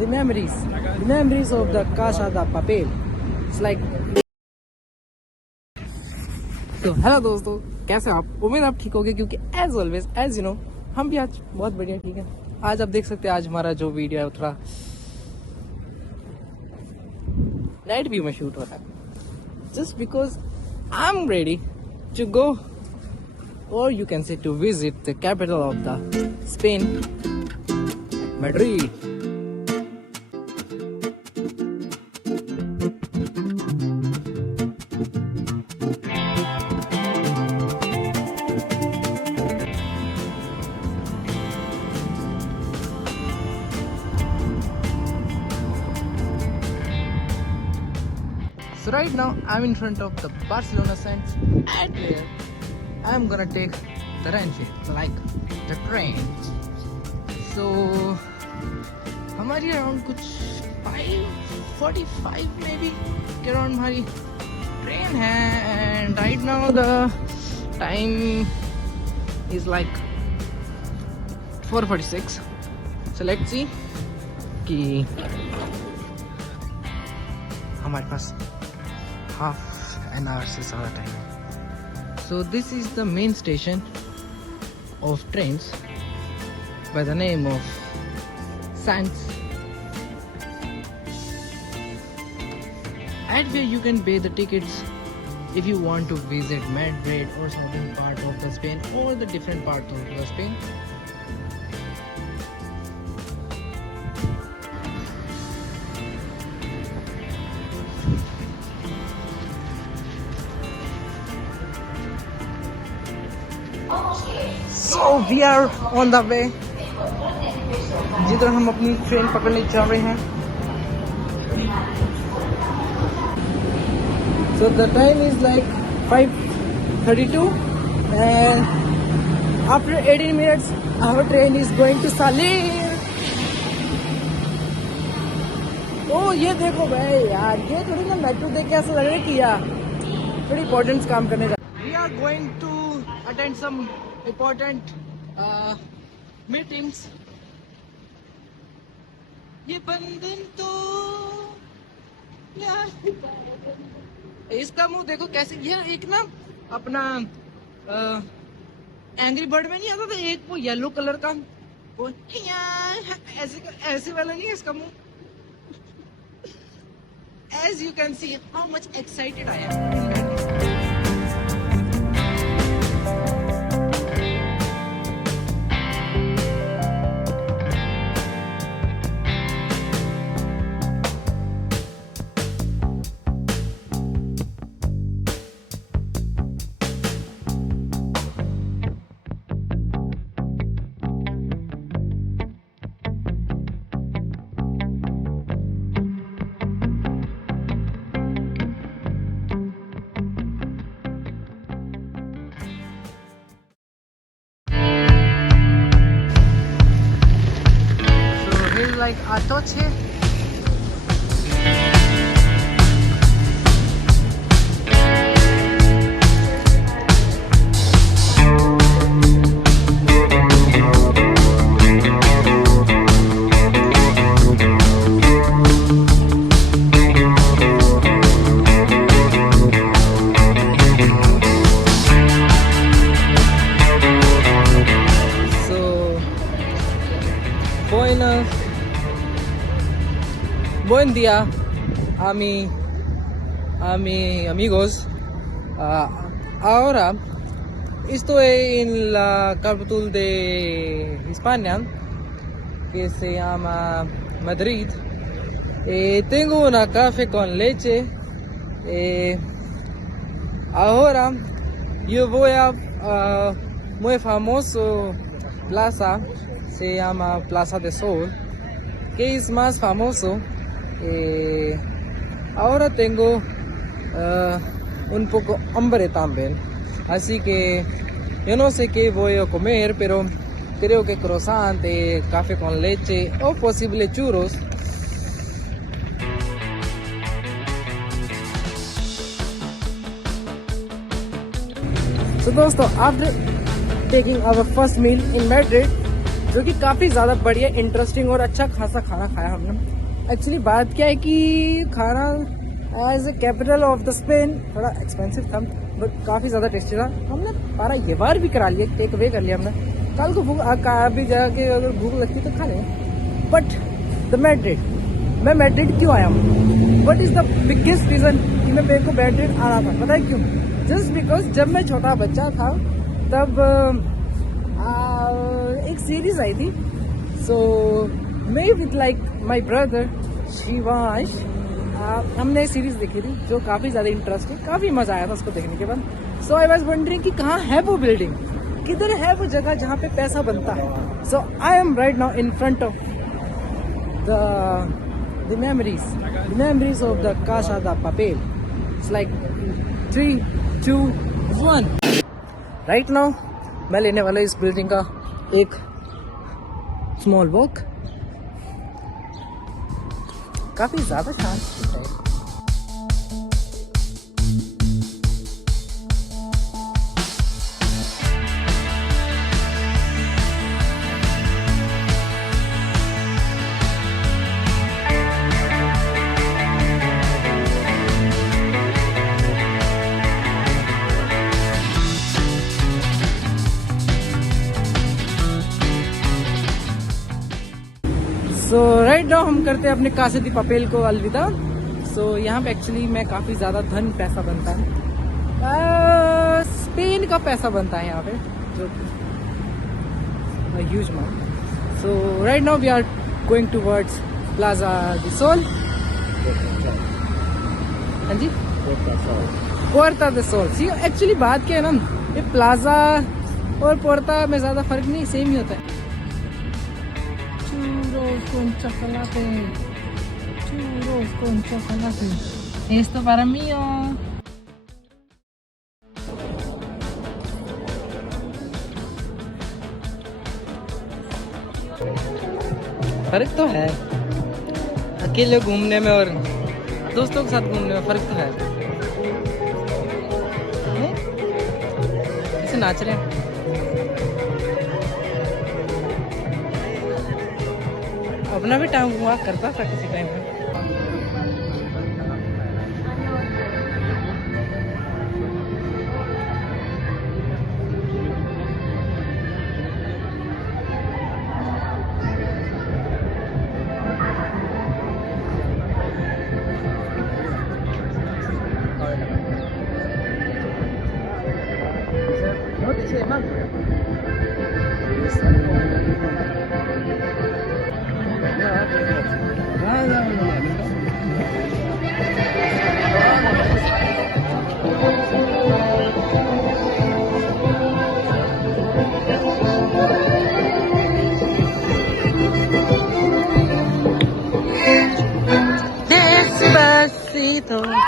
the memories of the Casa de Papel. It's like. तो hello दोस्तों, कैसे हो आप? उम्मीद आप ठीक होगे, क्योंकि as always as you know हम भी आज बहुत बढ़िया ठीक है। आज आप देख सकते हैं, आज हमारा जो वीडियो है वो थोड़ा नाइट व्यू में शूट हो रहा है, just because I am ready to go, और you can say to visit the capital of the Spain, Madrid. So right now I'm in front of the Barcelona Sands, and here I'm gonna take the Renfe, like the train. So हमारी around कुछ 5:45 maybe के around हमारी train है, and right now the time is like 4:46. So let's see कि हमारे पास half an hour से ज़्यादा time है। So this is the main station of trains by the name of Sands, and where you can pay the tickets if you want to visit Madrid or southern part of the Spain or the different parts of the Spain. So we are on the way, जिधर हम अपनी train पकड़ने जा रहे हैं। So the time is like 5:32, and after 18 minutes our train is going to Salir. Oh ये देखो भाई यार, ये थोड़ी ना मेट्रो देख के ऐसा लग रहा है कि यार थोड़ी इम्पोर्टेंट काम करने जा। We are going to attend some important meetings. ये बंधन तो यार, इसका मुंह देखो कैसे, यार एक ना अपना एंग्री बर्ड में नहीं आता था एक वो येलो कलर का, वो यार ऐसे वाला नहीं है इसका मुंह। As you can see how much excited I am. Like Atoche. Buen día a mi amigos. Ahora estoy en la capital de España, que se llama Madrid. Tengo una café con leche. Ahora yo voy a muy famoso plaza, se llama Plaza de Sol, que es más famoso. Ahora tengo un poco hambre también, así que yo no sé qué voy a comer, pero creo que croissant, café con leche o posible churros. So दोस्तों, after taking our first meal in Madrid, जो कि काफ़ी ज़्यादा बढ़िया, interesting और अच्छा खासा खाना खाया हमने। एक्चुअली बात क्या है कि खाना as a capital of the Spain थोड़ा एक्सपेंसिव था, बट काफ़ी ज़्यादा टेस्टी था। हमने पारा ये बार भी करा लिया, टेक अवे कर लिया हमने। कल को भूख भी जाके अगर भूख लगती तो खा लें। बट द मैड्रिड, मैं मैड्रिड क्यों आया हूँ? What is the biggest reason कि मैं मेरे को मैड्रिड आना था, पता है क्यों? जस्ट बिकॉज जब मैं छोटा बच्चा था तब एक सीरीज आई थी, so me with like my brother Shivansh, हमने सीरीज देखी थी जो काफ़ी ज़्यादा इंटरेस्टिंग, काफ़ी मज़ा आया था उसको देखने के बाद। सो आई वॉज वंडरिंग कि कहाँ है वो बिल्डिंग, किधर है वो जगह जहाँ पे पैसा बनता है। So I am right now in front of the memories of the Casa de Papel. It's like 3, 2, 1. Right now मैं लेने वाला इस बिल्डिंग का एक स्मॉल वॉक। काफी ज्यादा शांत है। सो राइट नाउ हम करते हैं अपने कासे दी पपेल को अलविदा। सो यहाँ पे एक्चुअली मैं काफ़ी ज़्यादा धन पैसा बनता है, स्पेन का पैसा बनता है यहाँ पे, जो huge amount. So right now we are going towards Plaza de Sol. हाँ जी, पोर्ता दे सोल। सी एक्चुअली बात क्या है ना, ये प्लाजा और पोर्ता में ज़्यादा फर्क नहीं, सेम ही होता है। Con chocolate, churros con chocolate. Esto para mí. फर्क तो है, अकेले घूमने में और दोस्तों के साथ घूमने में फर्क तो है। ऐसे नाच रहे हैं। अपना भी टाइम हुआ करता था किसी टाइम में। Despacito.